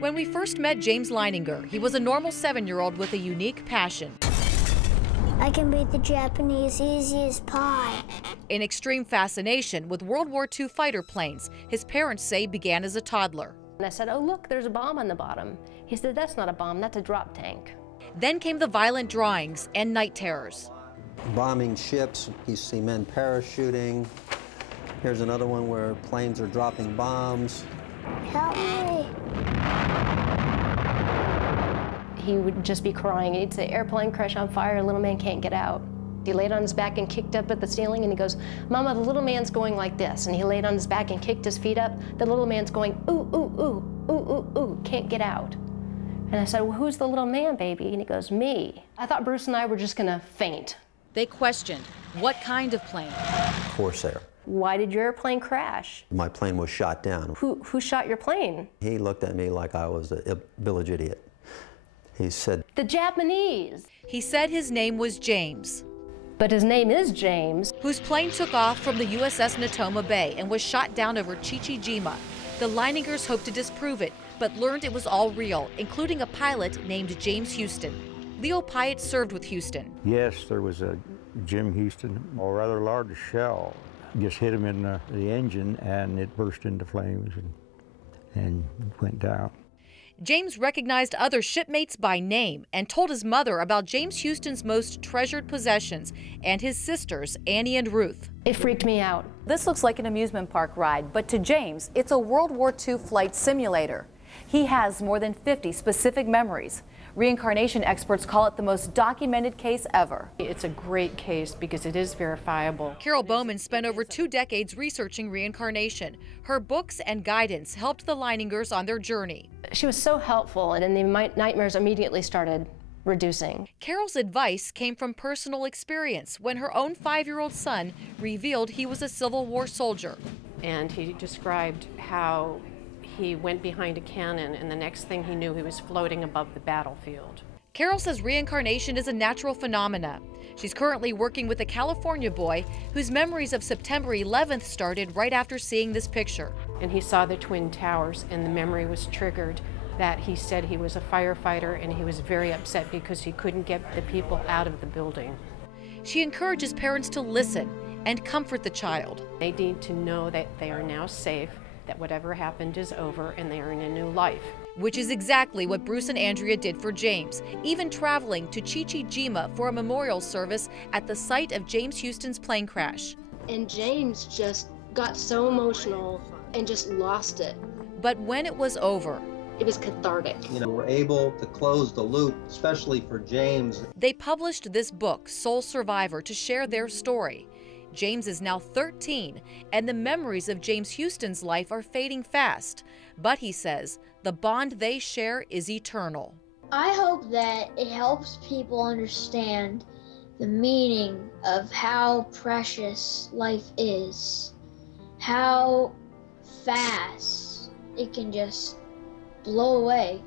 When we first met James Leininger, he was a normal 7-year-old with a unique passion. I can beat the Japanese easy as pie. An extreme fascination with World War II fighter planes, his parents say began as a toddler. And I said, "Oh, look, there's a bomb on the bottom." He said, "That's not a bomb, that's a drop tank." Then came the violent drawings and night terrors. Bombing ships, you see men parachuting. Here's another one where planes are dropping bombs. Help me. He would just be crying. He'd say, "Airplane crash on fire, little man can't get out." He laid on his back and kicked up at the ceiling, and he goes, "Mama, the little man's going like this." And he laid on his back and kicked his feet up. The little man's going, "Ooh, ooh, ooh, ooh, ooh, ooh," can't get out. And I said, "Well, who's the little man, baby?" And he goes, "Me." I thought Bruce and I were just gonna faint. They questioned, what kind of plane? Corsair. Why did your airplane crash? My plane was shot down. Who shot your plane? He looked at me like I was a village idiot. He said, The Japanese. He said his name was James, But his name is James. whose plane took off from the USS Natoma Bay and was shot down over Chichijima. The Leiningers hoped to disprove it, but learned it was all real, including a pilot named James Huston. Leo Pyatt served with Huston. Yes, there was a Jim Huston, a rather large shell, just hit him in the engine, and it burst into flames and went down. James recognized other shipmates by name and told his mother about James Huston's most treasured possessions and his sisters, Annie and Ruth. It freaked me out. This looks like an amusement park ride, but to James, it's a World War II flight simulator. He has more than 50 specific memories. Reincarnation experts call it the most documented case ever. It's a great case because it is verifiable. Carol Bowman spent over 2 decades researching reincarnation. Her books and guidance helped the Leiningers on their journey. She was so helpful, and then the nightmares immediately started reducing. Carol's advice came from personal experience when her own 5-year-old son revealed he was a Civil War soldier. And he described how he went behind a cannon, and the next thing he knew, he was floating above the battlefield. Carol says reincarnation is a natural phenomena. She's currently working with a California boy whose memories of September 11th started right after seeing this picture. And he saw the Twin Towers, and the memory was triggered that he said he was a firefighter, and he was very upset because he couldn't get the people out of the building. She encourages parents to listen and comfort the child. They need to know that they are now safe, that whatever happened is over, and they are in a new life. Which is exactly what Bruce and Andrea did for James, even traveling to Chichijima for a memorial service at the site of James Huston's plane crash. And James just got so emotional and just lost it. But when it was over, it was cathartic. You know, we're able to close the loop, especially for James. They published this book, Soul Survivor, to share their story. James is now 13, and the memories of James Huston's life are fading fast. But he says the bond they share is eternal. I hope that it helps people understand the meaning of how precious life is, how fast it can just blow away.